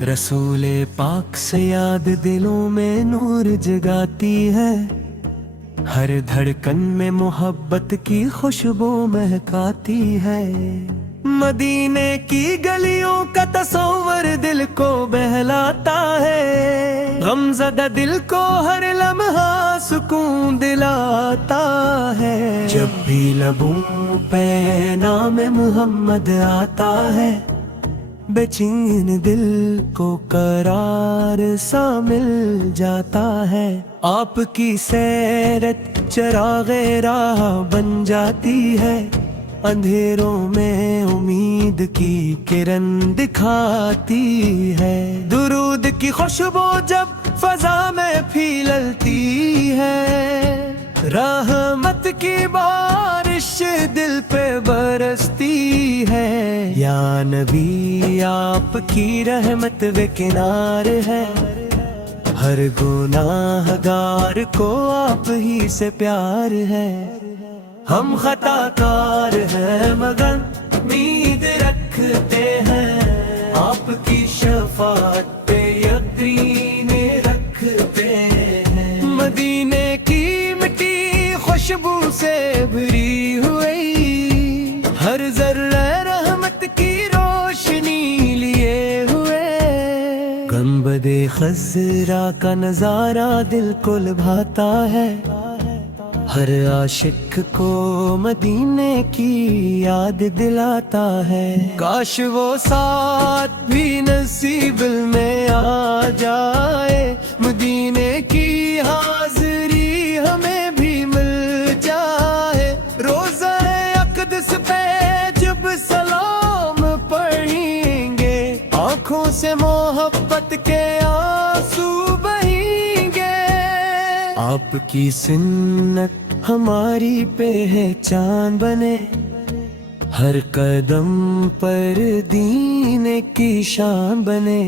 रसूले पाक से याद दिलों में नूर जगाती है, हर धड़कन में मोहब्बत की खुशबू महकाती है। मदीने की गलियों का तस्वर दिल को बहलाता है, गमज़दा दिल को हर लम्हा सुकून दिलाता है। जब भी लबों पे नाम मोहम्मद आता है, बेचैन दिल को करार सा मिल जाता है। आपकी सैरत चराग़े राह बन जाती है, अंधेरों में उम्मीद की किरण दिखाती है। दुरूद की खुशबू जब फजा में फैलती है, रहमत की बारिश दिल पे बरसती है। या नबी आपकी रहमत वे किनार है, हर गुनाहगार को आप ही से प्यार है। हम खताकार हैं मगर उम्मीद रखते हैं, आपकी शफाअत पे यकीन रखते हैं। मदीने की मिट्टी खुशबू से भरी हुई, हर जर्रा रहमत की रोशनी लिए हुए। गुंबदे खज़रा का नजारा दिल को लुभाता है, हर आशिक को मदीने की याद दिलाता है। काश वो साथ भी नसीब में आ जाए, मदीने की हाज़री हमें भी मिल जाए। रोज़ा अक़दस पे जब सलाम पढ़ेंगे, आँखों से मोहब्बत के आंसू बहेंगे। आपकी सुन्नत हमारी पहचान बने, हर कदम पर दीन की शान बने।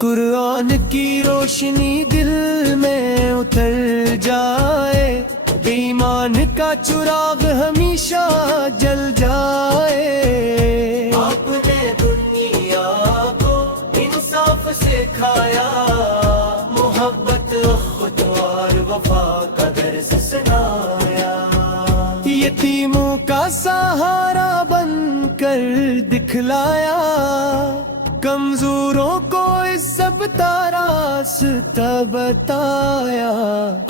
कुरान की रोशनी दिल में उतर जाए, ईमान का चिराग हमेशा जल जाए। आपने दुनिया को इंसाफ सिखाया, मोहब्बत खुद और वफा का दर्स सुनाया। यतीमों का सहारा बनकर दिखलाया, कमजोरों को इज्जत का रास्ता बताया।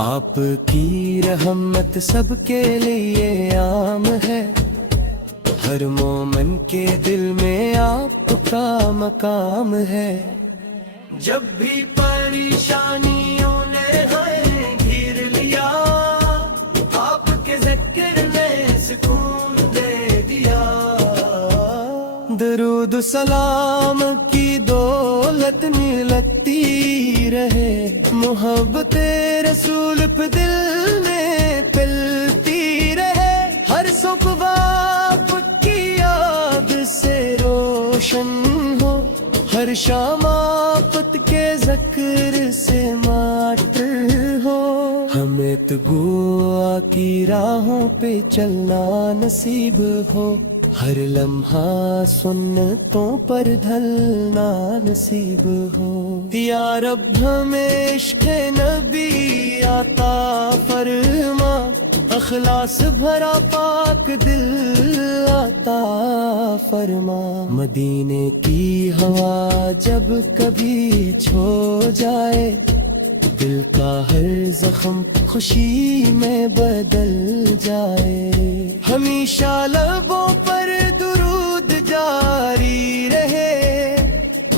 आपकी रहमत सबके लिए आम है, हर मोमिन के दिल में आपका मकाम है। जब भी परेशानियों ने हमें घेर लिया, आपके ज़िक्र ने सुकून दे दिया। दरूद सलाम की दौलत मिलती रहे, मोहब्बत रसूल पे दिल में पिलती रहे। हर सुबह आपकी याद से रोशन हो, हर शाम आपत के ज़िक्र से मातर हो। हमें तो गुआ की राहों पे चलना नसीब हो, हर लम्हा सुन्नतों पर ढलना नसीब हो। या रब हमें इश्क़ नबी आता फरमा, अखलास भरा पाक दिल आता फरमा। मदीने की हवा जब कभी छो जाए, दिल का हर जख्म खुशी में बदल जाए। हमेशा लबों पर दुरूद जारी रहे,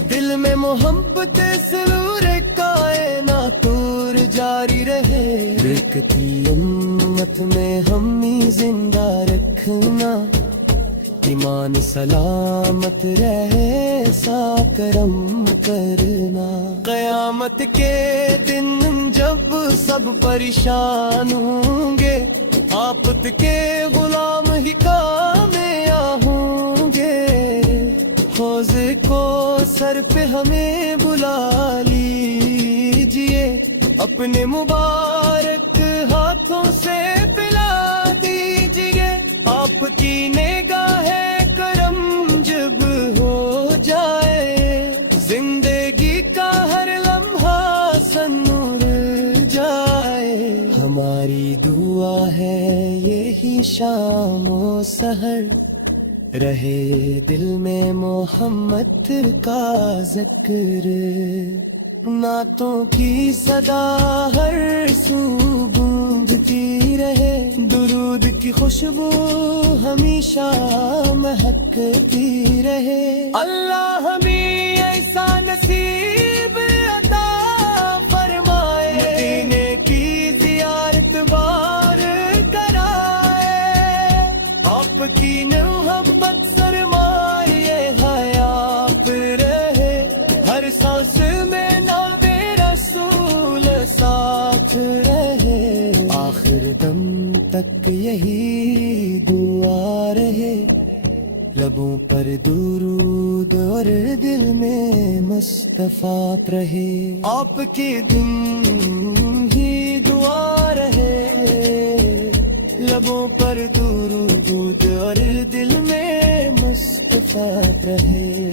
दिल में मोहब्बत सुरूर कायनातूर जारी रहे। बरकती उम्मत में हम ही जिंदा रखना, ईमान सलामत रहे सा करम करना। क़यामत के दिन जब सब परेशान होंगे, आपत के गुलाम ही कामयाब होंगे। हौज़े को सर पे हमें बुला लीजिए, اپنے مبارک ہاتھوں سے پلا دیجئے آپ کی نگاہ کرم جب ہو جائے زندگی کا ہر لمحہ سنور جائے ہماری دعا ہے یہی شام و سحر رہے دل میں محمد کا ذکر نعتوں کی صدا ہر سو گونجتی رہے درود کی خوشبو ہمیشہ مہکتی رہے اللہ ہمیں ایسا نصیب عطا فرمائے مدینے کی زیارت بار کرائے آپ کی محبت سرمایہ حیات رہے ہر سانس میں ساتھ رہے آخر دم تک یہی دعا رہے لبوں پر درود اور دل میں مصطفیٰ رہے آپ کے دن ہی دعا رہے لبوں پر درود اور دل میں مصطفیٰ رہے